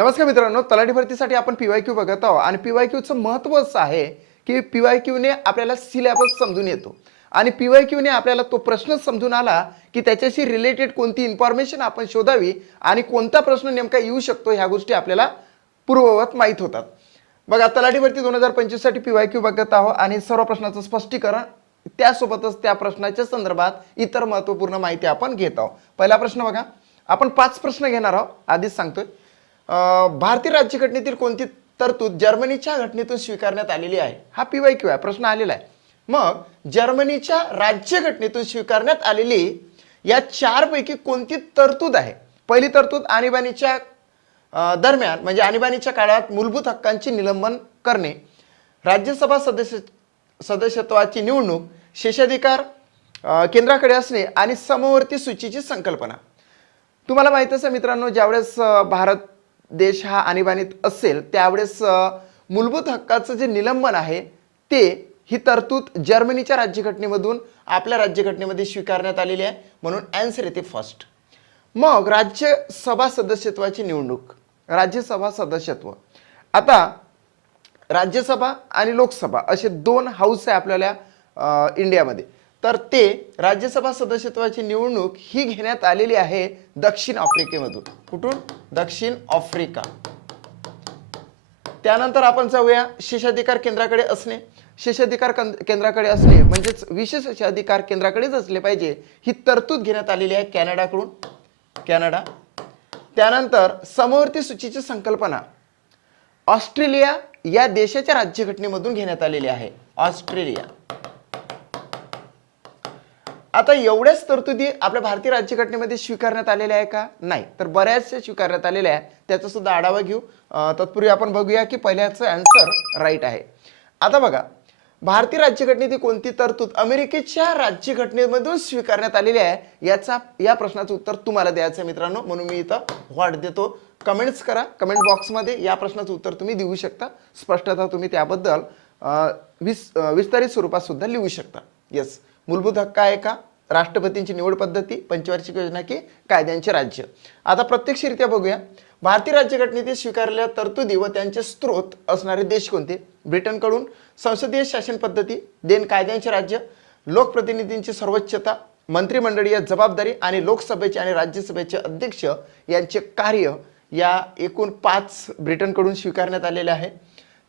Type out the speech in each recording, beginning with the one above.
नमस्कार मित्रांनो तलाठी भरतीसाठी आपण पीवाय क्यू बघत आहोत आणि पीवाय क्यूचं महत्त्व असं आहे की पीवाय क्यूने आपल्याला सिलेबस समजून येतो. आणि पीवाय क्यूने आपल्याला तो प्रश्न समजून आला की त्याच्याशी रिलेटेड कोणती इन्फॉर्मेशन आपण शोधावी आणि कोणता प्रश्न नेमका येऊ शकतो ह्या गोष्टी आपल्याला पूर्ववत माहीत होतात. बघा तलाठी भरती दोन हजार पंचवीससाठी पीवाय क्यू बघत आहोत आणि सर्व प्रश्नाचं स्पष्टीकरण त्यासोबतच त्या प्रश्नाच्या संदर्भात इतर महत्त्वपूर्ण माहिती आपण घेत आहोत. पहिला प्रश्न बघा आपण पाच प्रश्न घेणार आहोत. आधीच सांगतोय. भारतीय राज्यघटनेतील कोणती तरतूद जर्मनीच्या घटनेतून स्वीकारण्यात आलेली आहे? हा पीवाय क्यू आहे प्रश्न आलेला आहे. मग जर्मनीच्या राज्यघटनेतून स्वीकारण्यात आलेली या चारपैकी कोणती तरतूद आहे? पहिली तरतूद आणीबाणीच्या दरम्यान म्हणजे आणीबाणीच्या काळात मूलभूत हक्कांचे निलंबन करणे राज्यसभा सदस्य सदस्यत्वाची निवडणूक शेषाधिकार केंद्राकडे असणे आणि समवर्ती सूचीची संकल्पना. तुम्हाला माहीत असेल मित्रांनो ज्यावेळेस भारत देश हा आणीबाणीत असेल त्यावेळेस मूलभूत हक्काचं जे निलंबन आहे ते ही तरतूद जर्मनीच्या राज्यघटनेमधून आपल्या राज्यघटनेमध्ये स्वीकारण्यात आलेली आहे. म्हणून अँसर येते फर्स्ट मग राज्यसभा सदस्यत्वाची निवडणूक. राज्यसभा सदस्यत्व. आता राज्यसभा आणि लोकसभा असे दोन हाऊस आहे आपल्याला इंडियामध्ये तर ते राज्यसभा सदस्यत्वाची निवडणूक ही घेण्यात आलेली आहे दक्षिण आफ्रिकेमधून. कुठून? दक्षिण आफ्रिका. त्यानंतर आपण जाऊया शेषाधिकार केंद्राकडे असणे. शेषाधिकार केंद्राकडे असणे म्हणजेच विशेष अधिकार केंद्राकडेच असले पाहिजे ही तरतूद घेण्यात आलेली आहे कॅनडाकडून. कॅनडा. त्यानंतर समवर्ती सूचीची संकल्पना. ऑस्ट्रेलिया या देशाच्या राज्यघटनेमधून घेण्यात आलेली आहे. ऑस्ट्रेलिया. आता एवढ्याच तरतुदी आपल्या भारतीय राज्यघटनेमध्ये स्वीकारण्यात आलेल्या आहे का? नाही. तर बऱ्याचशा स्वीकारण्यात आलेल्या आहे. त्याचा सुद्धा आढावा घेऊ. तत्पूर्वी आपण बघूया की पहिल्याचं आन्सर राईट आहे. आता बघा. भारतीय राज्यघटनेतील कोणती तरतूद अमेरिकेच्या राज्यघटनेमधून स्वीकारण्यात आलेली आहे? याचा या प्रश्नाचं उत्तर तुम्हाला द्यायचं आहे मित्रांनो. म्हणून मी इथं व्हॉट देतो. कमेंट्स करा. कमेंट बॉक्समध्ये या प्रश्नाचं उत्तर तुम्ही देऊ शकता. स्पष्टता तुम्ही त्याबद्दल विस विस्तारित स्वरूपात सुद्धा लिहू शकता. येस मूलभूत हक्क आहे का? राष्ट्रपतींची निवड पद्धती पंचवार्षिक योजना की कायद्यांचे राज्य? आता प्रत्यक्षरित्या बघूया. भारतीय राज्यघटनेतील स्वीकारलेल्या तरतुदी व त्यांचे स्रोत असणारे देश कोणते? ब्रिटनकडून संसदीय शासन पद्धती देन कायद्यांचे राज्य लोकप्रतिनिधींची सर्वोच्चता मंत्रिमंडळीय जबाबदारी आणि लोकसभेचे आणि राज्यसभेचे अध्यक्ष यांचे कार्य या एकूण पाच ब्रिटनकडून स्वीकारण्यात आलेले आहे.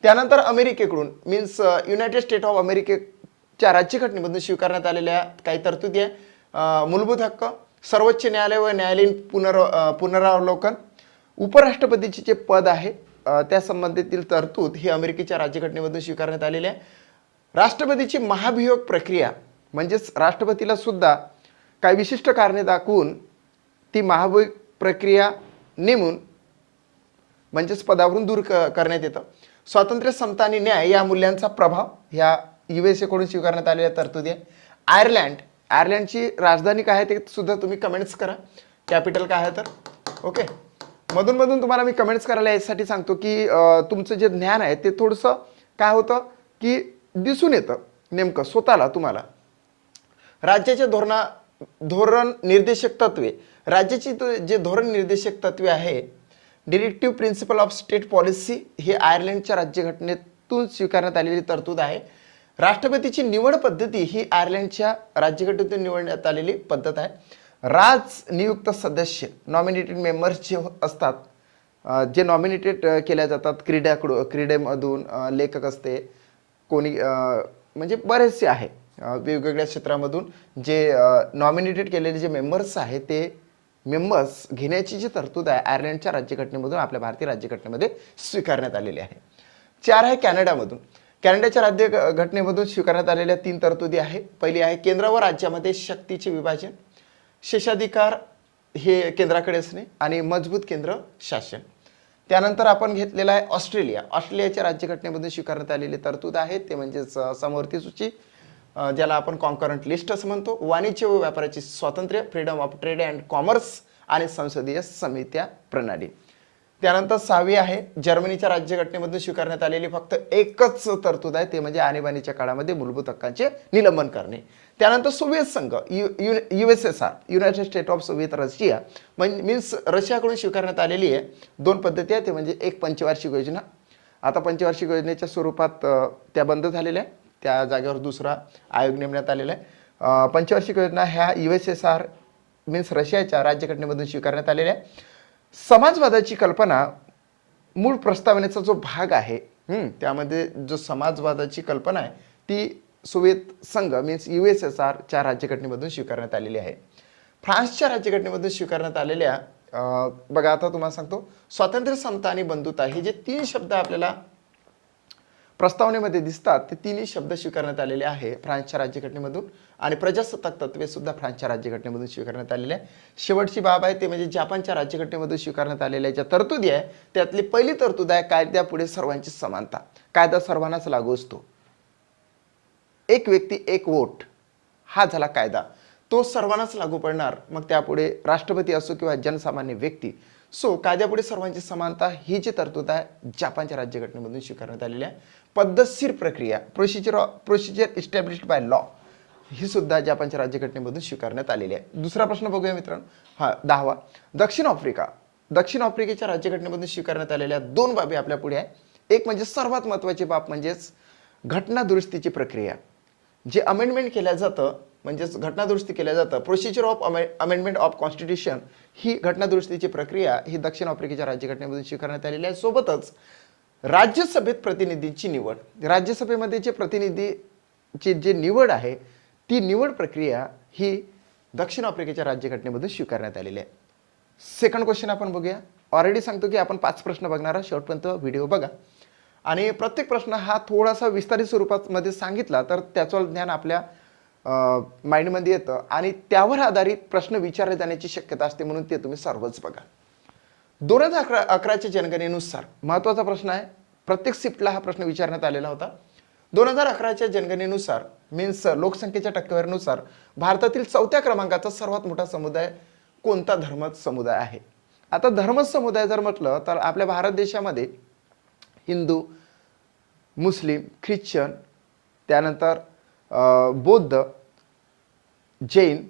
त्यानंतर अमेरिकेकडून मीन्स युनायटेड स्टेट ऑफ अमेरिके अमेरिकेच्या राज्यघटनेमधून स्वीकारण्यात आलेल्या काही तरतुदी आहे. मूलभूत हक्क सर्वोच्च न्यायालय व न्यायालयीन पुनर पुनरावलोकन उपराष्ट्रपतीचे जे पद आहे त्या संबंधितील तरतूद ही अमेरिकेच्या राज्यघटनेमधून स्वीकारण्यात आलेली आहे. राष्ट्रपतीची महाभियोग प्रक्रिया म्हणजेच राष्ट्रपतीला सुद्धा काही विशिष्ट कारणे दाखवून ती महाभियोग प्रक्रिया नेमून म्हणजेच पदावरून दूर क करण्यात येतं. स्वातंत्र्य समता आणि न्याय या मूल्यांचा प्रभाव ह्या यू एस एकडून स्वीकारण्यात आलेल्या तरतुदी आहे. आयर्लँड आयर्लंडची राजधानी काय आहे ते सुद्धा तुम्ही कमेंट्स करा. कॅपिटल काय आहे तर? ओके मधून मधून तुम्हाला मी कमेंट्स करायला यासाठी सांगतो की तुमचं जे ज्ञान आहे ते थोडंसं काय होतं की दिसून येतं नेमकं स्वतःला तुम्हाला. राज्याच्या धोरणा धोरण निर्देशक तत्वे राज्याची जे धोरण निर्देशक तत्वे आहे directive principle of state policy हे आयर्लंडच्या राज्यघटनेतून स्वीकारण्यात आलेली तरतूद आहे. राष्ट्रपतीची निवड पद्धती ही आयर्लंडच्या राज्यघटनेतून निवडण्यात आलेली पद्धत आहे. राज नियुक्त सदस्य नॉमिनेटेड मेंबर्स जे असतात जे नॉमिनेटेड केल्या जातात क्रीडाकडून क्रीडेमधून लेखक असते कोणी म्हणजे बरेचसे आहे वेगवेगळ्या क्षेत्रामधून जे नॉमिनेटेड केलेले जे मेंबर्स आहेत ते मेंबर्स घेण्याची जी तरतूद आहे आयर्लंडच्या राज्यघटनेमधून आपल्या भारतीय राज्यघटनेमध्ये स्वीकारण्यात आलेली आहे. चार आहे कॅनडामधून. कॅनडाच्या राज्य घटनेमधून स्वीकारण्यात आलेल्या तीन तरतुदी आहे. पहिली आहे केंद्र व राज्यामध्ये शक्तीचे विभाजन. शेषाधिकार हे केंद्राकडे असणे आणि मजबूत केंद्र शासन. त्यानंतर आपण घेतलेला आहे ऑस्ट्रेलिया. ऑस्ट्रेलियाच्या राज्यघटनेमधून स्वीकारण्यात आलेली तरतूद आहे ते म्हणजेच समवर्ती सूची ज्याला आपण कॉन्करंट लिस्ट असं म्हणतो. वाणिज्य व व्यापाराची स्वातंत्र्य freedom of trade and commerce आणि संसदीय समित्या प्रणाली. त्यानंतर सहावी आहे. जर्मनीच्या राज्यघटनेमधून स्वीकारण्यात आलेली फक्त एकच तरतूद आहे. ते म्हणजे आणीबाणीच्या काळामध्ये मूलभूत हक्कांचे निलंबन करणे. त्यानंतर सोव्हिएत संघ U S S R united state of Soviet Russia म्हणजे मीन्स रशियाकडून स्वीकारण्यात आलेली आहे. दोन पद्धती आहे ते म्हणजे एक पंचवार्षिक योजना. आता पंचवार्षिक योजनेच्या स्वरूपात त्या बंद झालेल्या आहे त्या जागेवर दुसरा आयोग नेमण्यात आलेला आहे. पंचवार्षिक योजना ह्या U S S R means रशियाच्या राज्यघटनेमधून स्वीकारण्यात आलेल्या आहे समाजवादाची कल्पना मूळ प्रस्तावनेचा जो भाग आहे त्यामध्ये जो समाजवादाची कल्पना आहे ती सोव्हिएत संघ मीन्स यू एस एस आरच्या राज्यघटनेमधून स्वीकारण्यात आलेली आहे. फ्रान्सच्या राज्यघटनेमधून स्वीकारण्यात आलेल्या बघा आता तुम्हाला सांगतो स्वातंत्र्य समता आणि बंधुता हे जे तीन शब्द आपल्याला प्रस्तावनेमध्ये दिसतात ते तिन्ही शब्द स्वीकारण्यात आलेले आहे फ्रान्सच्या राज्यघटनेमधून आणि प्रजासत्ताक तत्वे सुद्धा फ्रान्सच्या राज्यघटनेमधून स्वीकारण्यात आलेले आहे. शेवटची बाब आहे ते म्हणजे जपानच्या राज्यघटनेमधून स्वीकारण्यात आलेल्या ज्या तरतुदी आहे त्यातली पहिली तरतूद आहे कायद्यापुढे सर्वांची समानता. कायदा सर्वांनाच लागू असतो. एक व्यक्ती एक वोट हा झाला कायदा. तो सर्वांनाच लागू पडणार मग त्यापुढे राष्ट्रपती असो किंवा जनसामान्य व्यक्ती. सो कायद्यापुढे सर्वांची समानता ही जी तरतूद आहे जपानच्या राज्यघटनेमधून स्वीकारण्यात आलेली आहे. पद्धतशीर प्रक्रिया procedure procedure establish by law ही सुद्धा जपानच्या राज्यघटनेमधून स्वीकारण्यात आलेली आहे. दुसरा प्रश्न बघूया मित्रांनो. हा दहावा. दक्षिण आफ्रिका. दक्षिण आफ्रिकेच्या राज्यघटनेमधून स्वीकारण्यात आलेल्या दोन बाबी आपल्या पुढे आहे एक म्हणजे सर्वात महत्त्वाची बाब म्हणजेच घटना दुरुस्तीची प्रक्रिया. जे अमेंडमेंट केल्या जातं म्हणजेच घटना दुरुस्ती जातं procedure of amendment of constitution ही घटना दुरुस्तीची प्रक्रिया ही दक्षिण आफ्रिकेच्या राज्यघटनेमधून स्वीकारण्यात आलेली आहे. सोबतच राज्यसभेत प्रतिनिधींची निवड. राज्यसभेमध्ये जे प्रतिनिधीची जे निवड आहे ती निवड प्रक्रिया ही दक्षिण आफ्रिकेच्या राज्यघटनेमधून स्वीकारण्यात आलेली आहे. सेकंड क्वेश्चन आपण बघूया. ऑलरेडी सांगतो की आपण पाच प्रश्न बघणार आहोत. शेवटपर्यंत व्हिडिओ बघा. आणि प्रत्येक प्रश्न हा थोडासा विस्तारित स्वरूपामध्ये सांगितला तर त्याचं ज्ञान आपल्या माइंडमध्ये येतं. आणि त्यावर आधारित प्रश्न विचारले जाण्याची शक्यता असते म्हणून ते तुम्ही सर्वच बघा. दोन हजार अकरा अकराच्या जनगणनेनुसार महत्त्वाचा प्रश्न आहे. प्रत्येक शिफ्टला हा प्रश्न विचारण्यात आलेला होता. दोन हजार अकराच्या जनगणनेनुसार मीन्स लोकसंख्येच्या टक्केवारीनुसार भारतातील चौथ्या क्रमांकाचा सर्वात मोठा समुदाय कोणता धर्म समुदाय आहे? आता धर्म समुदाय जर म्हटलं तर आपल्या भारत देशामध्ये हिंदू मुस्लिम ख्रिश्चन त्यानंतर बौद्ध जैन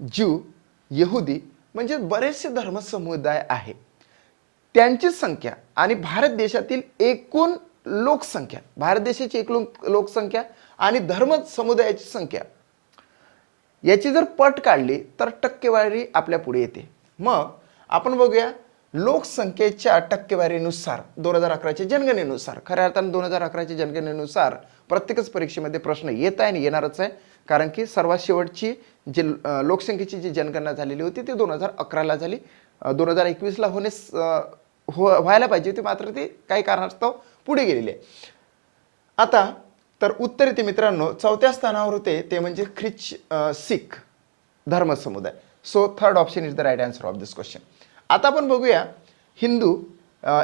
ज्यू यहुदी म्हणजे बरेचसे धर्मसमुदाय आहे. त्यांची संख्या आणि भारत देशातील एकूण लोकसंख्या भारत देशाची एकूण लोकसंख्या आणि धर्म समुदायाची संख्या याची जर पट काढली तर टक्केवारी आपल्या पुढे येते. मग आपण बघूया लोकसंख्येच्या टक्केवारीनुसार दोन हजार अकराच्या जनगणनेनुसार खऱ्या अर्थानं दोन हजार अकराच्या जनगणनेनुसार प्रत्येकच परीक्षेमध्ये प्रश्न येत आहे आणि येणारच आहे. कारण की सर्वात शेवटची जे लोकसंख्येची जी जनगणना झालेली होती ती दोन हजार अकराला झाली. दोन हजार एकवीसला होणे हो व्हायला पाहिजे होती मात्र ती काही कारणास्तव पुढे गेलेली आहे. आता तर उत्तर येते मित्रांनो चौथ्या स्थानावर होते ते म्हणजे ख्रिच सिख धर्म समुदाय. So third option is the right answer of this question आता आपण बघूया हिंदू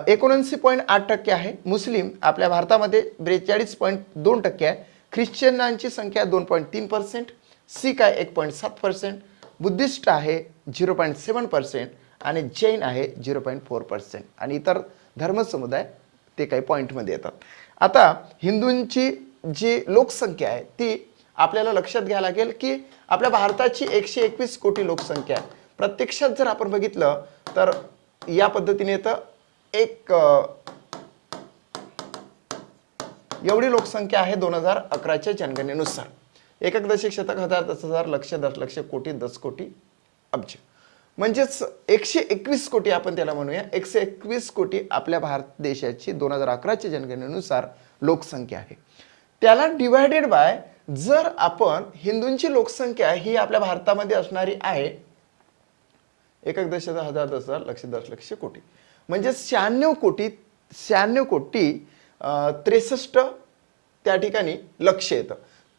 एकोणऐंशी पॉईंट आठ टक्के आहे मुस्लिम आपल्या भारतामध्ये बेचाळीस पॉईंट दोन टक्के आहे ख्रिश्चनांची संख्या दोन पॉईंट तीन पर्सेंट सिख आहे एक पॉईंट सात पर्सेंट बुद्धिस्ट आहे झिरो पॉईंट सेवन पर्सेंट आणि जैन आहे झिरो पॉईंट फोर पर्सेंट आणि इतर धर्म समुदाय ते काही पॉईंटमध्ये येतात. आता हिंदूंची जी लोकसंख्या आहे ती आपल्याला लक्षात घ्यायला लागेल की आपल्या भारताची एकशे एकवीस कोटी लोकसंख्या आहे. प्रत्यक्षात जर आपण बघितलं तर या पद्धतीने येतं एक एवढी लोकसंख्या आहे दोन हजार अकराच्या जनगणनेनुसार. एकक दशक शतक हजार दस हजार लक्ष दशलक्ष कोटी दस कोटी अब्ज. म्हणजेच एकशे एकवीस कोटी आपण त्याला म्हणूया. एकशे एकवीस कोटी आपल्या भारत देशाची दोन हजार अकराच्या जनगणनेनुसार लोकसंख्या आहे. त्याला डिवायडेड बाय जर आपण हिंदूंची लोकसंख्या ही आपल्या भारतामध्ये असणारी आहे एकक दश हजार दस हजार लक्ष दशलक्ष कोटी. म्हणजे शहाण्णव कोटी शहाण्णव कोटी त्रेसष्ट त्या ठिकाणी लक्ष येतं.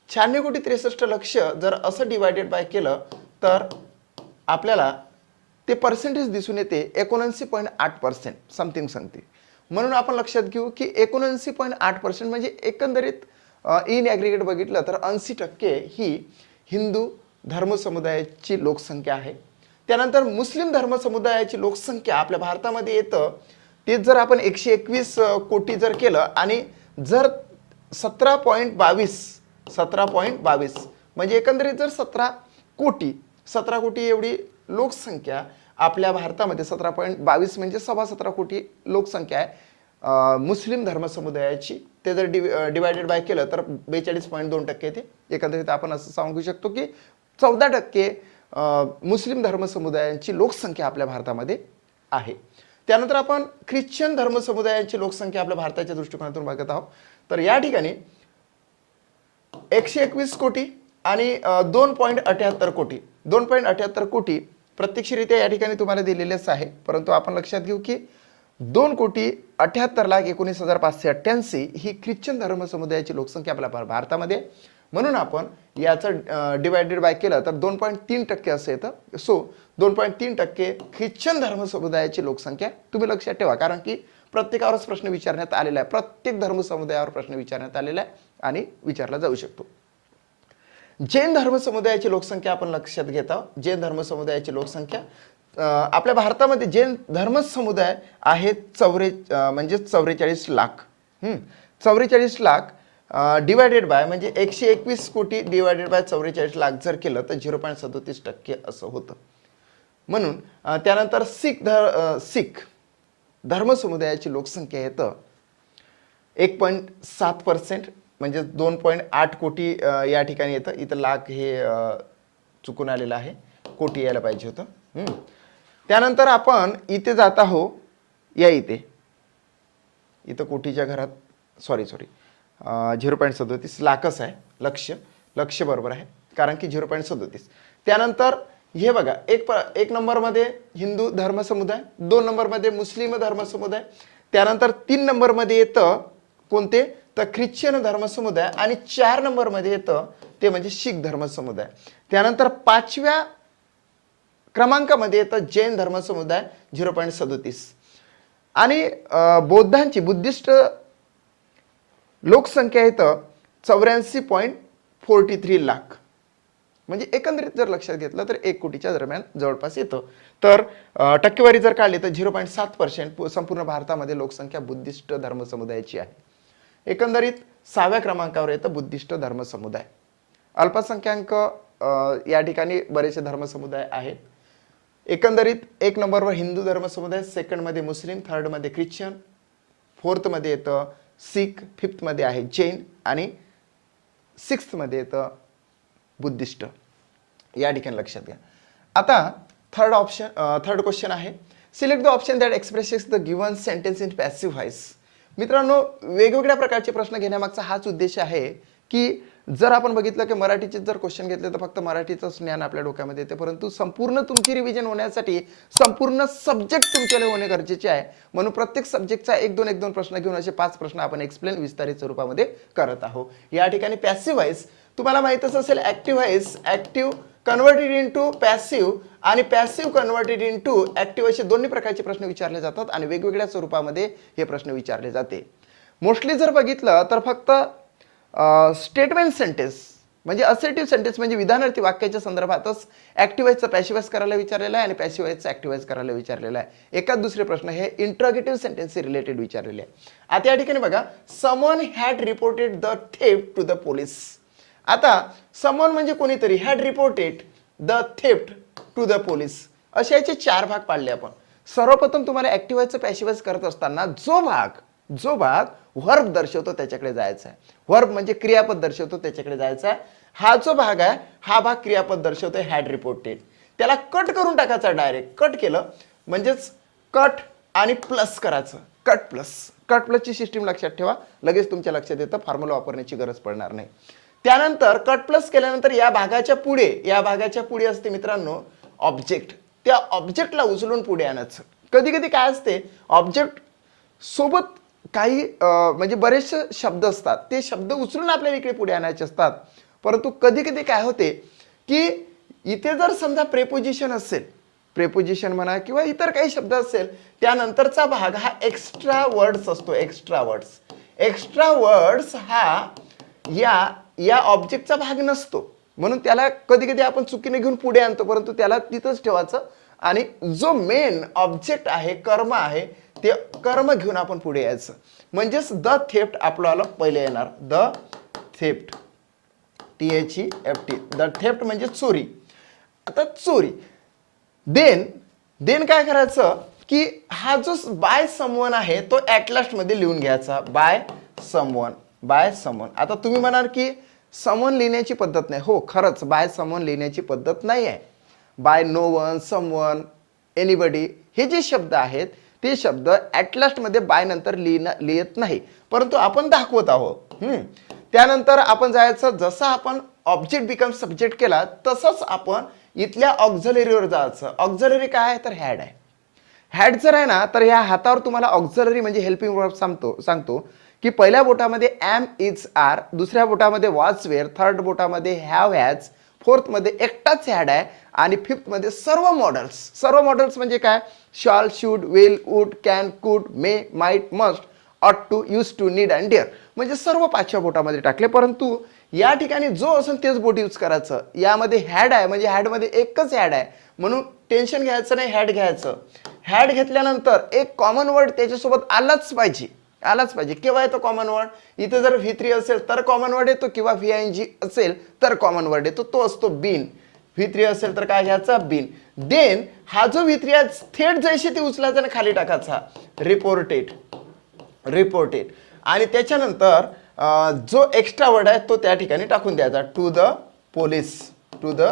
शहाण्णव कोटी त्रेसष्ट लक्ष जर असं डिवायडेड बाय केलं तर आपल्याला ते पर्सेंटेज दिसून येते एकोणऐंशी पॉईंट आठ पर्सेंट समथिंग समथिंग म्हणून आपण लक्षात घेऊ की एकोणऐंशी पॉईंट आठ पर्सेंट म्हणजे एकंदरीत इन ॲग्रिगेट बघितलं तर ऐंशी टक्के ही हिंदू धर्म समुदायाची लोकसंख्या आहे. त्यानंतर मुस्लिम धर्म समुदायाची लोकसंख्या आपल्या भारतामध्ये येतं. तेच जर आपण एकशे एकवीस कोटी जर केलं आणि जर सतरा पॉईंट बावीस सतरा पॉईंट बावीस म्हणजे एकंदरीत जर सतरा कोटी सतरा कोटी एवढी लोकसंख्या आपल्या भारतामध्ये सतरा पॉईंट बावीस म्हणजे सव्वा सतरा कोटी लोकसंख्या आहे. मुस्लिम धर्मसमुदायाची ते जर डि डिवायडेड बाय केलं तर बेचाळीस पॉईंट दोन टक्के ते एकंदरीत आपण असं सांगू शकतो की चौदा टक्के मुस्लिम धर्मसमुदायांची लोकसंख्या आपल्या भारतामध्ये आहे. त्यानंतर आपण ख्रिश्चन धर्मसमुदायांची लोकसंख्या आपल्या भारताच्या दृष्टिकोनातून बघत आहोत. तर या ठिकाणी एकशे एकवीस कोटी आणि दोन पॉईंट अठ्याहत्तर कोटी. दोन पॉईंट अठ्याहत्तर कोटी प्रत्यक्षरित्या या ठिकाणी तुम्हाला दिलेलेच आहे. परंतु आपण लक्षात घेऊ की दोन कोटी अठ्याहत्तर लाख एकोणीस हजार पाचशे अठ्ठ्याऐंशी ही ख्रिश्चन धर्म समुदायाची लोकसंख्या आपल्या भारतामध्ये आहे. म्हणून आपण याचं डिवायडेड बाय केलं तर दोन पॉईंट तीन टक्के असं येतं. सो दोन पॉईंट तीन टक्के ख्रिश्चन धर्म समुदायाची लोकसंख्या तुम्ही लक्षात ठेवा. कारण की प्रत्येकावरच प्रश्न विचारण्यात आलेला आहे. प्रत्येक धर्म समुदायावर प्रश्न विचारण्यात आलेला आहे आणि विचारला जाऊ शकतो. जैन धर्म समुदायाची लोकसंख्या आपण लक्षात घेत आहोत. जैन धर्म समुदायाची लोकसंख्या आपल्या भारतामध्ये जैन धर्म समुदाय आहे चौरे म्हणजे चौवेचाळीस लाख. चौवेचाळीस लाख डिवायडेड बाय म्हणजे एकशे एकवीस कोटी डिवायडेड बाय चौवेचाळीस लाख जर केलं तर झिरो पॉईंट सदोतीस टक्के असं होतं. म्हणून त्यानंतर सिख धर सिख धर्म समुदायाची लोकसंख्या येतं. एक पॉईंट सात पर्सेंट म्हणजे दोन पॉईंट आठ कोटी या ठिकाणी येतं. इथं लाख हे चुकून आलेलं आहे. कोटी यायला पाहिजे होतं. त्यानंतर आपण इथे जात आहो. या इथे. इथं कोटीच्या घरात सॉरी सॉरी झिरो पॉईंट सदोतीस लाखच आहे लक्ष लक्ष बरोबर आहे कारण की झिरो पॉईंट सदोतीस. त्यानंतर हे बघा एक प एक नंबरमध्ये हिंदू धर्म समुदाय दोन नंबरमध्ये मुस्लिम धर्म समुदाय त्यानंतर तीन नंबरमध्ये येतं कोणते? तर ख्रिश्चन धर्म समुदाय आणि चार नंबरमध्ये येतं ते म्हणजे शीख धर्म समुदाय. त्यानंतर पाचव्या क्रमांकामध्ये येतं जैन धर्म समुदाय झिरो पॉईंट सदोतीस. आणि बौद्धांची बुद्धिस्ट लोकसंख्या येतं चौऱ्याऐंशी पॉईंट फोर्टी थ्री लाख. म्हणजे एकंदरीत जर लक्षात घेतलं तर एक कोटीच्या दरम्यान जवळपास येतं. तर टक्केवारी जर काढली तर झिरो पॉईंट सात पर्सेंट संपूर्ण भारतामध्ये लोकसंख्या बुद्धिस्ट धर्म समुदायाची आहे. एकंदरीत सहाव्या क्रमांकावर येतं बुद्धिस्ट धर्म समुदाय. अल्पसंख्याक या ठिकाणी बरेचसे धर्म समुदाय आहेत. एकंदरीत एक नंबरवर हिंदू धर्म समुदाय सेकंडमध्ये मुस्लिम थर्डमध्ये ख्रिश्चन फोर्थमध्ये येतं सिख फिफ्थमध्ये आहे जैन आणि सिक्स्थमध्ये येतं बुद्धिस्ट. या ठिकाणी लक्षात घ्या. आता थर्ड ऑप्शन थर्ड क्वेश्चन आहे. Select the option that expresses the given sentence in passive voice मित्रांनो वेगवेगळ्या प्रकारचे प्रश्न घेण्यामागचा हाच उद्देश आहे की जर आपण बघितलं की मराठीचे जर क्वेश्चन घेतले तर फक्त मराठीचंच ज्ञान आपल्या डोक्यामध्ये येते. परंतु संपूर्ण तुमची रिव्हिजन होण्यासाठी संपूर्ण सब्जेक्ट तुमच्याकडे होणे गरजेचे आहे. म्हणून प्रत्येक सब्जेक्टचा एक दोन एक दोन प्रश्न घेऊन असे पाच प्रश्न आपण एक्सप्लेन विस्तारित स्वरूपामध्ये करत आहोत. या ठिकाणी पॅसिव्ह व्हॉइस तुम्हाला माहितच असेल active voice active converted into passive आणि passive converted into active असे दोन्ही प्रकारचे प्रश्न विचारले जातात आणि वेगवेगळ्या स्वरूपामध्ये हे प्रश्न विचारले जाते. मोस्टली जर बघितलं तर फक्त स्टेटमेंट सेंटेन्स म्हणजे असेटिव्ह सेंटेन्स म्हणजे विधानार्थी वाक्याच्या संदर्भातच ॲक्टिवाईजचं पॅशिवाईज करायला विचारलेलं आहे आणि पॅशिवाईजचं ॲक्टिवाईज करायला विचारलेलं आहे. एकाच दुसरे प्रश्न हे इंट्रॉगेटिव्ह सेंटेन्स रिलेटेड विचारलेले आहे. आता या ठिकाणी बघा someone had reported the theft to the police आता समन म्हणजे कोणीतरी had reported the theft to the police असे याचे चार भाग पाडले आपण. सर्वप्रथम तुम्हाला ॲक्टिवाईजचं पॅशिवाईज करत असताना जो भाग जो भाग वर्ब दर्शवतो त्याच्याकडे जायचं आहे वर्ब म्हणजे क्रियापद दर्शवतो त्याच्याकडे जायचा आहे हा जो भाग आहे हा भाग क्रियापद दर्शवतो हॅड रिपोर्टेड त्याला कट करून टाकायचा डायरेक्ट कट केलं म्हणजेच कट आणि प्लस करायचं. कट प्लस कट प्लसची सिस्टीम लक्षात ठेवा. लगेच तुमच्या लक्षात येतं फॉर्म्युला वापरण्याची गरज पडणार नाही. त्यानंतर कट प्लस केल्यानंतर या भागाच्या पुढे या भागाच्या पुढे असते मित्रांनो ऑब्जेक्ट त्या ऑब्जेक्टला उचलून पुढे आणायचं. कधी कधी काय असते ऑब्जेक्ट सोबत काही म्हणजे बरेचसे शब्द असतात. ते शब्द उचलून आपल्याला इकडे पुढे आणायचे असतात. परंतु कधी कधी काय होते की इथे जर समजा प्रेपोजिशन असेल प्रेपोजिशन म्हणा किंवा इतर काही शब्द असेल त्यानंतरचा भाग हा एक्स्ट्रा वर्ड्स असतो एक्स्ट्रा वर्ड्स एक्स्ट्रा वर्ड्स हा या या ऑब्जेक्टचा भाग नसतो. म्हणून त्याला कधी कधी आपण चुकीने घेऊन पुढे आणतो परंतु त्याला तिथंच ठेवायचं. आणि जो मेन ऑब्जेक्ट आहे कर्म आहे ते कर्म घेऊन आपण पुढे यायचं. म्हणजेच द थेफ्ट आपल्याला पहिले येणार. The theft T H E F T the theft म्हणजे चोरी. आता चोरी. देन देन काय करायचं? की हा जो बाय समवन आहे तो ॲटलास्टमध्ये लिहून घ्यायचा. बाय समवन बाय समवन आता तुम्ही म्हणाल की समवन लिहिण्याची पद्धत नाही. हो खरंच बाय समवन लिहिण्याची पद्धत नाही आहे by no one someone anybody हे जे शब्द आहेत ते शब्द ॲटलास्टमध्ये बाय नंतर लिहिणं लिहित नाही. परंतु आपण दाखवत आहोत. हम्म. त्यानंतर आपण जायचं जसं आपण ऑब्जेक्ट बिकम सब्जेक्ट केला तसंच आपण इथल्या ऑक्झलरीवर जायचं. ऑक्झलरी काय आहे? तर हॅड आहे. हॅड जर आहे ना तर ह्या हातावर तुम्हाला ऑक्झलरी म्हणजे हेल्पिंग वर्ब सांगतो सांगतो की पहिल्या बोटामध्ये ॲम इज आर दुसऱ्या बोटामध्ये वॉच वेअर थर्ड बोटामध्ये हॅव हॅज फोर्थमध्ये एकटाच हॅड आहे. आणि फिफ्थमध्ये सर्व मॉडेल्स सर्व मॉडेल्स म्हणजे काय? Shall should will would can could may might must ought to use to need and dare म्हणजे सर्व पाचव्या बोटामध्ये टाकले. परंतु या ठिकाणी जो असेल तेच बोट यूज करायचं. यामध्ये हॅड आहे. म्हणजे हॅडमध्ये एकच हॅड आहे. म्हणून टेन्शन घ्यायचं नाही हॅड घ्यायचं. हॅड घेतल्यानंतर एक कॉमन वर्ड त्याच्यासोबत आलाच पाहिजे. आलाच पाहिजे. केव्हा येतो कॉमन वर्ड इथे जर व्ही थ्री असेल तर कॉमन वर्ड येतो. किंवा व्ही आय जी असेल तर कॉमन वर्ड येतो. तो असतो बिन व्ही थ्री असेल तर काय घ्यायचा? बिन देन हा जो व्ही थ्री आहे थेट जैसे ते उचलायचा आणि खाली टाकायचा. रिपोर्टेड रिपोर्टेड आणि त्याच्यानंतर जो एक्स्ट्रा वर्ड आहे तो त्या ठिकाणी टाकून द्यायचा. To the police to the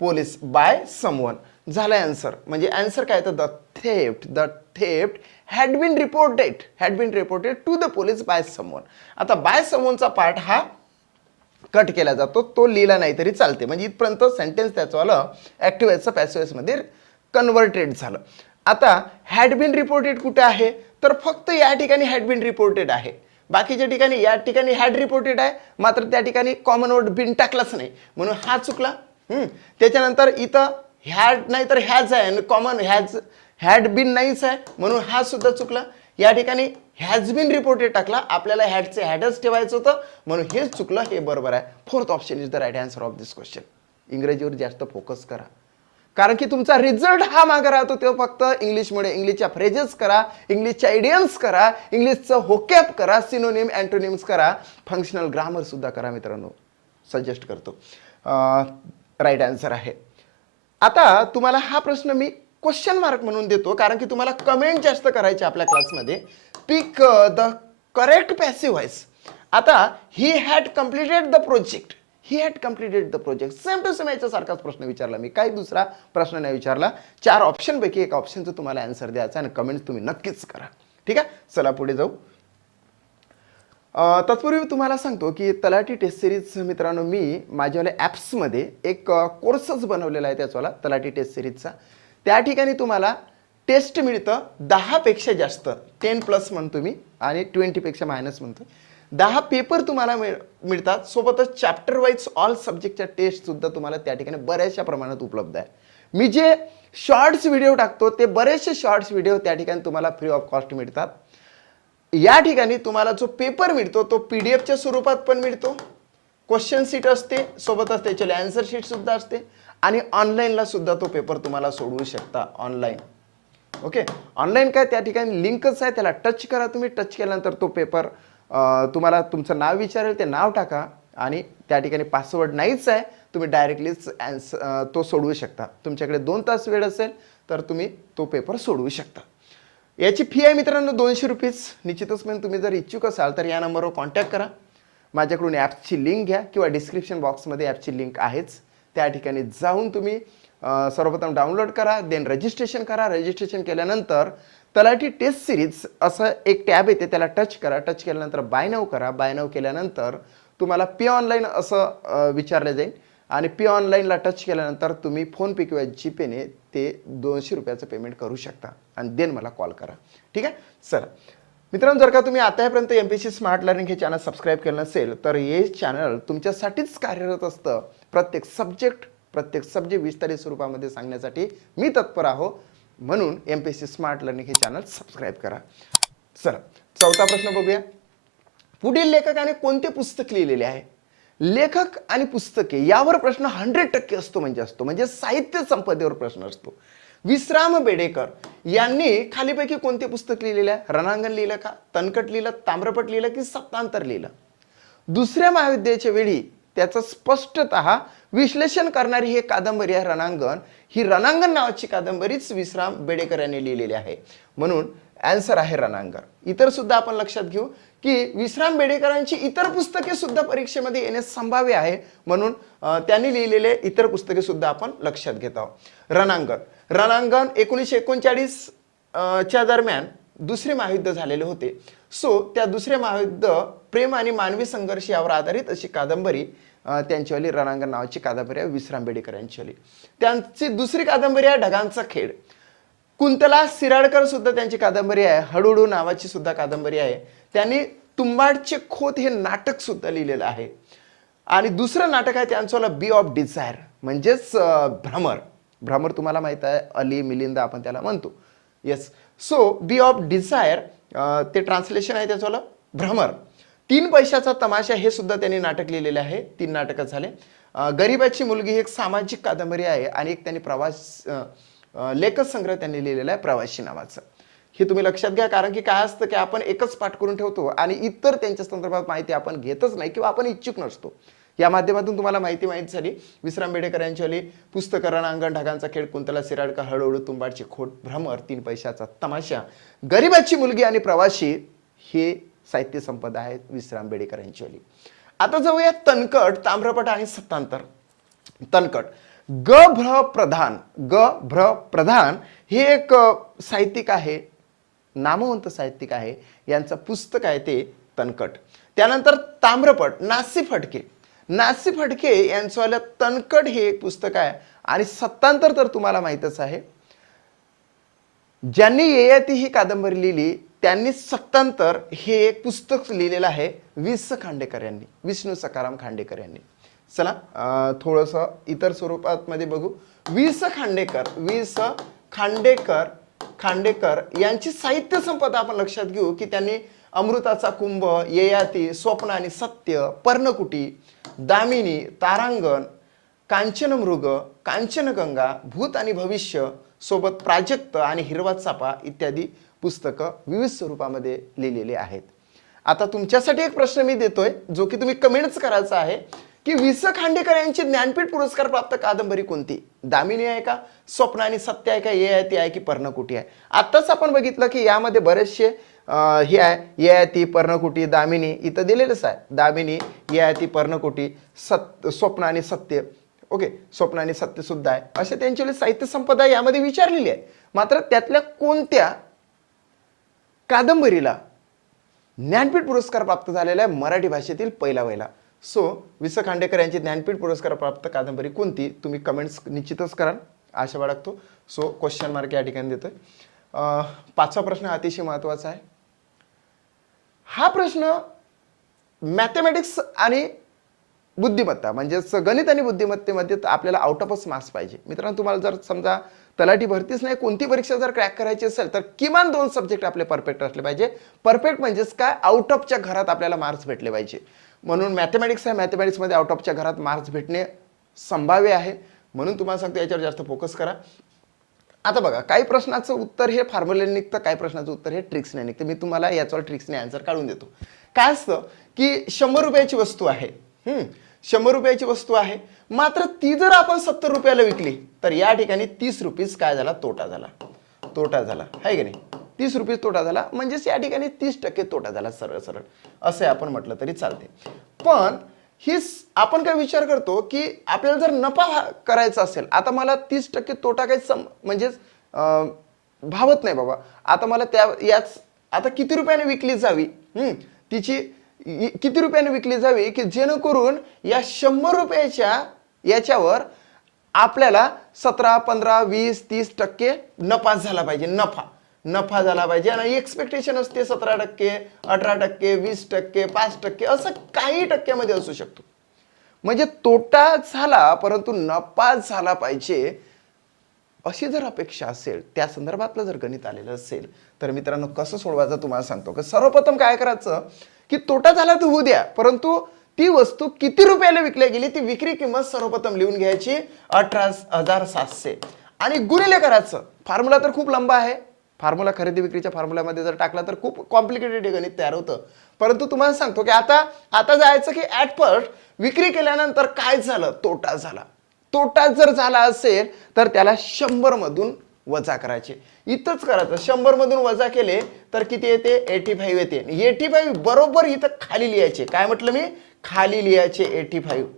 police by someone झाला आन्सर म्हणजे आन्सर काय? तर the theft the theft had been reported had been reported to the police by someone आता बाय समवनचा पार्ट हा कट केला जातो तो लिहिला नाही तरी चालते. म्हणजे इथपर्यंत सेंटेन्स त्याचं ॲक्टिव्हायचं पॅसिव्हाइसमध्ये कन्व्हर्टेड झालं. आता हॅड बीन रिपोर्टेड कुठे आहे? तर फक्त या ठिकाणी हॅड बीन रिपोर्टेड आहे. बाकीच्या ठिकाणी या ठिकाणी हॅड रिपोर्टेड आहे मात्र त्या ठिकाणी कॉमन वर्ड बिन टाकलाच नाही. म्हणून हा चुकला. त्याच्यानंतर इथं हॅड नाही तर हॅज आहे कॉमन हॅज हॅड बिन नाहीच आहे. म्हणून हा सुद्धा चुकला. या ठिकाणी हॅज बिन रिपोर्टेड टाकला. आपल्याला हॅडचे हॅडच ठेवायचं होतं. म्हणून हेच चुकलं हे बरोबर आहे. Fourth option is the right answer of this question इंग्रजीवर जास्त फोकस करा. कारण की तुमचा रिझल्ट हा मागे राहतो तो फक्त इंग्लिशमुळे. इंग्लिशच्या फ्रेजेस करा इंग्लिशच्या आयडियन्स करा इंग्लिशचं होकॅप करा सिनोनिम अँटोनिम्स करा. फंक्शनल ग्रामर सुद्धा करा मित्रांनो. सजेस्ट करतो. राईट आन्सर आहे. आता तुम्हाला हा प्रश्न मी क्वेश्चन मार्क म्हणून देतो कारण की तुम्हाला कमेंट जास्त करायचे आपल्या क्लासमध्ये pick the correct passive voice आता he had completed the project he had completed the project same to same याच्यासारखाच प्रश्न विचारला मी. काही दुसरा प्रश्न नाही विचारला. चार ऑप्शनपैकी एक ऑप्शनचं तुम्हाला आन्सर द्यायचा आणि कमेंट्स तुम्ही नक्कीच करा. ठीक आहे? चला पुढे जाऊ. तत्पूर्वी तुम्हाला सांगतो की तलाठी टेस्ट सिरीज मित्रांनो मी माझ्यावाल्या ॲप्समध्ये एक कोर्सच बनवलेला आहे त्याचवाला तलाठी टेस्ट सिरीजचा त्या ठिकाणी तुम्हाला टेस्ट मिळतं दहापेक्षा जास्त. टेन प्लस म्हणतो मी आणि ट्वेंटीपेक्षा मायनस म्हणतो. दहा पेपर तुम्हाला मिळ मिळतात. सोबतच चॅप्टर वाईज ऑल सब्जेक्टच्या टेस्टसुद्धा तुम्हाला त्या ठिकाणी बऱ्याचशा प्रमाणात उपलब्ध आहे. मी जे शॉर्ट्स व्हिडिओ टाकतो ते बरेचसे शॉर्ट्स व्हिडिओ त्या ठिकाणी तुम्हाला फ्री ऑफ कॉस्ट मिळतात. या ठिकाणी तुम्हाला जो पेपर मिळतो तो पी डी एफच्या स्वरूपात पण मिळतो. क्वेश्चन सीट असते सोबतच त्याच्याला अँसर शीटसुद्धा असते. आणि ऑनलाईनला सुद्धा तो पेपर तुम्हाला सोडवू शकता ऑनलाईन ओके ऑनलाईन काय त्या ठिकाणी लिंकच आहे त्याला. टच करा तुम्ही टच केल्यानंतर तो पेपर तुम्हाला तुमचं नाव विचारेल ते नाव टाका आणि त्या ठिकाणी पासवर्ड नाहीच आहे तुम्ही डायरेक्टलीच ॲन्स तो सोडवू शकता. तुमच्याकडे दोन तास वेळ असेल तर तुम्ही तो पेपर सोडवू शकता. याची फी आहे मित्रांनो दोनशे रुपीज. निश्चितच पण तुम्ही जर इच्छुक असाल तर या नंबरवर कॉन्टॅक्ट करा. माझ्याकडून ॲपची लिंक घ्या किंवा डिस्क्रिप्शन बॉक्समध्ये ॲपची लिंक आहेच. त्या ठिकाणी जाऊन तुम्ही सर्वप्रथम डाउनलोड करा देन रजिस्ट्रेशन करा. रजिस्ट्रेशन केल्यानंतर तलाठी टेस्ट सिरीज असं एक टॅब येते त्याला टच करा. टच केल्यानंतर बाय नाव करा. बाय नाव केल्यानंतर तुम्हाला पे ऑनलाईन असं विचारलं जाईल. आणि पे ऑनलाईनला टच केल्यानंतर तुम्ही फोनपे किंवा जीपेने ते दोनशे रुपयाचं पेमेंट करू शकता. आणि देन मला कॉल करा. ठीक आहे? चला मित्रांनो जर का तुम्ही आतापर्यंत M P C smart learning हे चॅनल सबस्क्राईब केलं नसेल तर हे चॅनल तुमच्यासाठीच कार्यरत असतं. प्रत्येक सब्जेक्ट प्रत्येक सब्जेक्ट विस्तारित स्वरूपामध्ये सांगण्यासाठी मी तत्पर आहो. म्हणून M P C smart learning हे चॅनल सबस्क्राईब करा. चला चौथा प्रश्न बघूया. पुढील लेखकाने कोणते पुस्तक लिहिलेले आहे? लेखक आणि पुस्तके यावर प्रश्न हंड्रेड टक्के असतो म्हणजे असतो. म्हणजे साहित्य संपदेवर प्रश्न असतो. विश्राम बेडेकर यांनी खालीपैकी कोणते पुस्तक लिहिलेलं आहे? रणांगण लिहिलं का? तनकट लिहिलं ताम्रपट लिहिलं की सप्तांतर लिहिलं? दुसऱ्या महाविद्यालयाच्या वेळी त्याचं स्पष्टत विश्लेषण करणारी ही कादंबरी आहे रणांगण. ही रणांगण नावाची कादंबरीच विश्राम बेडेकर यांनी लिहिलेली आहे. म्हणून ॲन्सर आहे रणांगण. इतर सुद्धा आपण लक्षात घेऊ की विश्राम बेडेकरांची इतर पुस्तके सुद्धा परीक्षेमध्ये येणे संभाव्य आहे. म्हणून त्यांनी लिहिलेले इतर पुस्तके सुद्धा आपण लक्षात घेत आहोत. रणांगण. रणांगण एकोणीसशे एकोणचाळीस च्या दरम्यान दुसरे महायुद्ध झालेले होते. सो त्या दुसरे महायुद्ध प्रेम आणि मानवी संघर्ष यावर आधारित अशी कादंबरी त्यांचीवाली रणांगण नावाची कादंबरी आहे विश्राम बेडेकर यांचीवाली त्यांची दुसरी कादंबरी आहे ढगांचा खेळ. कुंतला सिराडकर सुद्धा त्यांची कादंबरी आहे. हळूहळू नावाची सुद्धा कादंबरी आहे. त्यांनी तुंबाडचे खोत हे नाटक सुद्धा लिहिलेलं आहे. आणि दुसरं नाटक आहे त्यांचं बी ऑफ डिझायर म्हणजेच भ्रमर. भ्रमर तुम्हाला माहीत आहे अली मिलिंद आपण त्याला म्हणतो. Yes so bee of desire ते ट्रान्सलेशन आहे त्याचं भ्रमर. तीन पैशाचा तमाशा हे सुद्धा त्यांनी नाटक लिहिलेले आहे. तीन नाटकं झाले. गरीबाची गरिबाची मुलगी ही एक सामाजिक कादंबरी आहे आणि एक त्यांनी प्रवास लेखक संग्रह त्यांनी लिहिलेला आहे प्रवासी नावाचं. हे तुम्ही लक्षात घ्या कारण की काय असतं की आपण एकच पाठ करून ठेवतो आणि इतर त्यांच्या संदर्भात माहिती आपण घेतच नाही किंवा आपण इच्छुक नसतो. या माध्यमातून तुम्हाला माहिती माहीत झाली. विश्राम बेडेकर यांच्यावाली पुस्तक रणांगण ढगांचा खेळ कुंतला सिराडका हळूहळू तुंबाडचे खोट भ्रमर तीन पैशाचा तमाशा. गरिबाची मुलगी आणि प्रवासी हे साहित्य संपदा आहेत विश्राम बेडेकर यांची आता जाऊया तनकट ताम्रपट आणि सत्तांतर. तनकट. ग भ्र प्रधान ग भ्र प्रधान हे एक साहित्यिक आहे नामवंत साहित्यिक आहे यांचं पुस्तक आहे ते तनकट. त्यानंतर ताम्रपट नासी फटके नासी फटके यांचं तनकट हे पुस्तक आहे. आणि सत्तांतर तर तुम्हाला माहीतच आहे. ज्यांनी ययाती ही कादंबरी लिहिली त्यांनी सत्तांतर हे एक पुस्तक लिहिलेलं आहे विस खांडेकर यांनी विष्णू सकाराम खांडेकर यांनी. चला थोडंसं इतर स्वरूपात मध्ये बघू. स खांडेकर विस खांडेकर खांडेकर यांची साहित्य संपदा आपण लक्षात घेऊ की त्यांनी अमृताचा कुंभ ययाती स्वप्न आणि सत्य पर्णकुटी दामिनी तारांगण कांचनमृग कांचनगंगा भूत आणि भविष्य सोबत प्राजक्त आणि हिरवा चापा इत्यादी पुस्तकं विविध स्वरूपामध्ये लिहिलेली आहेत. आता तुमच्यासाठी एक प्रश्न मी देतोय जो की तुम्ही कमेंट्स करायचा आहे की वि स खांडेकर यांची ज्ञानपीठ पुरस्कार प्राप्त कादंबरी कोणती? दामिनी आहे का? स्वप्न आणि सत्य आहे का? ये आहे ती आहे की पर्णकुटी आहे? आत्ताच आपण बघितलं की यामध्ये बरेचसे हे आहे ये आहे ती पर्णकुटी दामिनी इथं दिलेलंच आहे. दामिनी ये आहे ती पर्णकुटी सत स्वप्न आणि सत्य. ओके स्वप्न आणि सत्य सुद्धा आहे. असे त्यांची साहित्य संपदा यामध्ये विचारलेली आहे. मात्र त्यातल्या कोणत्या कादंबरीला ज्ञानपीठ पुरस्कार प्राप्त झालेला आहे मराठी भाषेतील पहिला वहिला. सो वि स खांडेकर यांची ज्ञानपीठ पुरस्कार प्राप्त कादंबरी कोणती? तुम्ही कमेंट्स निश्चितच कराल. आशा बाळगतो. सो क्वेश्चन मार्क या ठिकाणी देतोय. पाचवा प्रश्न अतिशय महत्त्वाचा आहे. हा प्रश्न मॅथमॅटिक्स आणि बुद्धिमत्ता म्हणजेच गणित आणि बुद्धिमत्तेमध्ये तर आपल्याला आउट ऑफच मार्क्स पाहिजे. मित्रांनो तुम्हाला जर समजा तलाठी भरतीच नाही कोणती परीक्षा जर क्रॅक करायची असेल तर किमान दोन सब्जेक्ट आपले परफेक्ट असले पाहिजे. परफेक्ट म्हणजेच काय? आउट ऑफच्या घरात आपल्याला मार्क्स भेटले पाहिजे. म्हणून मॅथमॅटिक्स आहे मॅथमॅटिक्समध्ये आउट ऑफच्या घरात मार्क्स भेटणे संभाव्य आहे. म्हणून तुम्हाला सांगतो याच्यावर जास्त फोकस करा. आता बघा काही प्रश्नाचं उत्तर हे फॉर्म्युलेने निघतं काही प्रश्नाचं उत्तर हे ट्रिक्सने निघतं. मी तुम्हाला याच्यावर ट्रिक्सने आन्सर काढून देतो. काय असतं की शंभर रुपयाची वस्तू आहे. हम्म, शंभर रुपयाची वस्तू आहे. मात्र ती जर आपण सत्तर रुपयाला विकली तर या ठिकाणी तीस रुपीज काय झाला? तोटा झाला. तोटा झाला. आहे की नाही? तीस रुपये तोटा झाला. म्हणजेच या ठिकाणी तीस टक्के तोटा झाला सरळ सरळ. असे आपण म्हटलं तरी चालते पण ही आपण काय विचार करतो की आपल्याला जर नफा हा- करायचा असेल आता मला तीस टक्के तोटा काही सम म्हणजेच भावत नाही बाबा. आता मला त्या याच आता किती रुपयाने विकली जावी? तिची किती रुपयाने विकली जावी? की जेणेकरून या शंभर रुपयाच्या याच्यावर आपल्याला सतरा पंधरा वीस तीस टक्के नफा झाला पाहिजे. नफा. नफा झाला पाहिजे. आणि एक्सपेक्टेशन असते सतरा टक्के अठरा टक्के वीस टक्के पाच टक्के असं काही टक्क्यामध्ये असू शकतो. म्हणजे तोटा झाला परंतु नफा झाला पाहिजे. अशी जर अपेक्षा असेल त्या संदर्भातलं जर गणित आलेलं असेल तर मित्रांनो कसं सोडवायचं तुम्हाला सांगतो की? सर्वप्रथम काय करायचं की तोटा झाला तर होऊ द्या परंतु ती वस्तू किती रुपयाला विकल्या गेली ती विक्री किंमत सर्वप्रथम लिहून घ्यायची अठरा हजार सातशे. आणि गुणिले करायचं. फॉर्म्युला तर खूप लंबा आहे. फॉर्म्युला खरेदी विक्रीच्या फॉर्म्युल्यामध्ये जर टाकला तर खूप कॉम्प्लिकेटेड गणित तयार होतं. परंतु तुम्हाला सांगतो की आता आता जायचं की ॲट फर्स्ट विक्री केल्यानंतर काय झालं? तोटा झाला. तोटा जर झाला असेल तर त्याला शंभर मधून वजा करायचे. इथंच करायचं शंभर मधून वजा केले तर किती येते? एटी फाईव्ह येते. एटी फाईव्ह बरोबर इथं खाली लिहायचे. काय म्हटलं मी? खाली लिहायचे एटी फाईव्ह.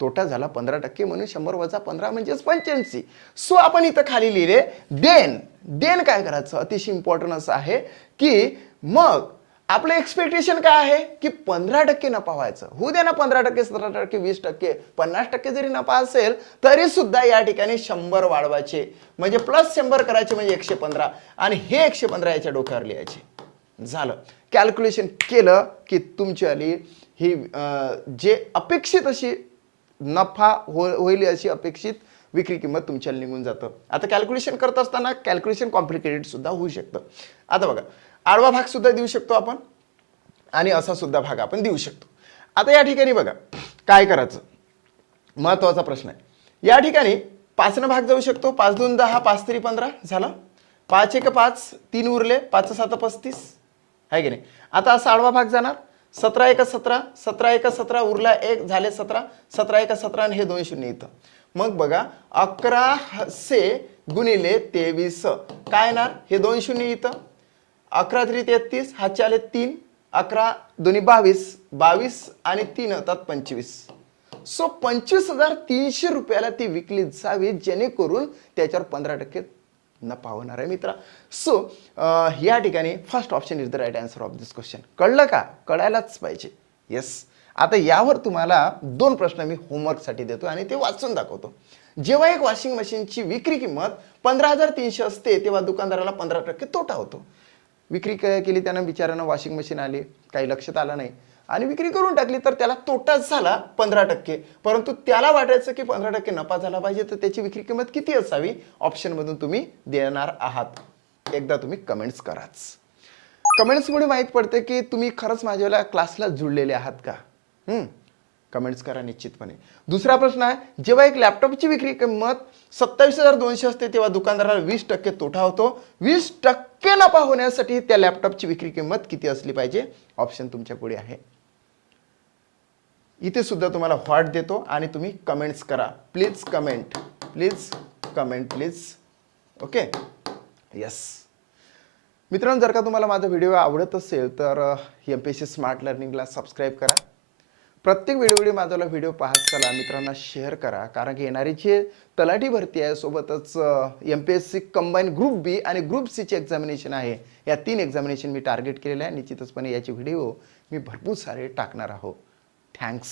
तोटा झाला पंधरा टक्के म्हणून शंभर वजा पंधरा म्हणजेच पंच्याऐंशी. सो आपण इथं खाली लिहिले देन. देन काय करायचं? अतिशय इम्पॉर्टंट असं आहे की मग आपलं एक्सपेक्टेशन काय आहे? की पंधरा टक्के नफा व्हायचं. होऊ दे ना पंधरा टक्के सतरा टक्के वीस टक्के पन्नास टक्के जरी नफा असेल तरी सुद्धा या ठिकाणी शंभर वाढवायचे. म्हणजे प्लस शंभर करायचे म्हणजे एकशे पंधरा. आणि हे एकशे पंधरा याच्या डोक्यावर लिहायचे. झालं. कॅल्क्युलेशन केलं की तुमची आली ही जे अपेक्षित अशी नफा हो होईल अशी अपेक्षित विक्री किंमत तुमच्याला निघून जातं. आता कॅल्क्युलेशन करत असताना कॅल्क्युलेशन कॉम्प्लिकेटेड सुद्धा होऊ शकतं. आता बघा. आडवा भाग सुद्धा देऊ शकतो आपण आणि असा सुद्धा भाग आपण देऊ शकतो. आता या ठिकाणी बघा काय करायचं? महत्त्वाचा प्रश्न आहे. या ठिकाणी पाचनं भाग जाऊ शकतो. पाच दोन दहा पाच तरी पंधरा झालं. पाच एक पाच तीन उरले. पाच सात पस्तीस. आहे की नाही? आता असा आडवा भाग जाणार. सतरा एक सतरा सतरा एक सतरा उरला एक झाले सतरा. सतरा एक सतरा आणि हे दोन शून्य इथं. मग बघा अकरा से गुणिले तेवीस. काय येणार? हे दोन शून्य इथं. अकरा तरी तेहतीस हातचे आले तीन अकरा दोन्ही बावीस बावीस आणि तीन होतात पंचवीस. सो पंचवीस हजार तीनशे रुपयाला ती विकली जावी जेणेकरून त्याच्यावर पंधरा टक्के नफा होणार आहे मित्रा. सो या ठिकाणी first option is the right answer of this question कळलं का? कळायलाच पाहिजे. येस आता यावर तुम्हाला दोन प्रश्न मी होमवर्कसाठी देतो आणि ते वाचून दाखवतो. जेव्हा एक वॉशिंग मशीनची विक्री किंमत पंधरा हजार तीनशे असते तेव्हा दुकानदाराला पंधरा टक्के तोटा होतो. विक्री केली त्यानं बिचारानं वॉशिंग मशीन आली काही लक्षात आलं नाही. आणि विक्री करून टाकली तर त्याला तोटाच झाला पंधरा टक्के. परंतु त्याला वाटायचं की पंधरा टक्के नफा झाला पाहिजे तर त्याची विक्री किंमत किती असावी? ऑप्शनमधून तुम्ही देणार आहात. एकदा तुम्ही कमेंट्स कराच. कमेंट्समुळे माहीत पडते की तुम्ही खरंच माझ्या क्लासला जुळलेले आहात का? कमेंट्स करा निश्चितपणे. दुसरा प्रश्न आहे जेव्हा एक लॅपटॉपची विक्री किंमत सत्तावीस हजार दोनशे असते तेव्हा दुकानदाराला वीस टक्के तोटा होतो. वीस टक्के नफा होण्यासाठी त्या लॅपटॉपची विक्री किंमत किती असली पाहिजे? ऑप्शन तुमच्यापुढे आहे. इथे सुद्धा तुम्हाला व्हॉट देतो आणि तुम्ही कमेंट्स करा. Please comment please comment please okay yes मित्रांनो जर का तुम्हाला माझा व्हिडिओ आवडत असेल तर M P S C smart लर्निंगला subscribe करा. प्रत्येक वेळोवेळी माझा व्हिडिओ पाहत चला मित्रांना शेअर करा. कारण की येणारी जी तलाठी भरती आहे सोबतच M P S C combine group B आणि ग्रुप सीचे एक्झामिनेशन आहे. या तीन एक्झामिनेशन मी टार्गेट केलेले आहे. निश्चितचपणे याचे व्हिडिओ मी भरपूर सारे टाकणार आहोत. थँक्स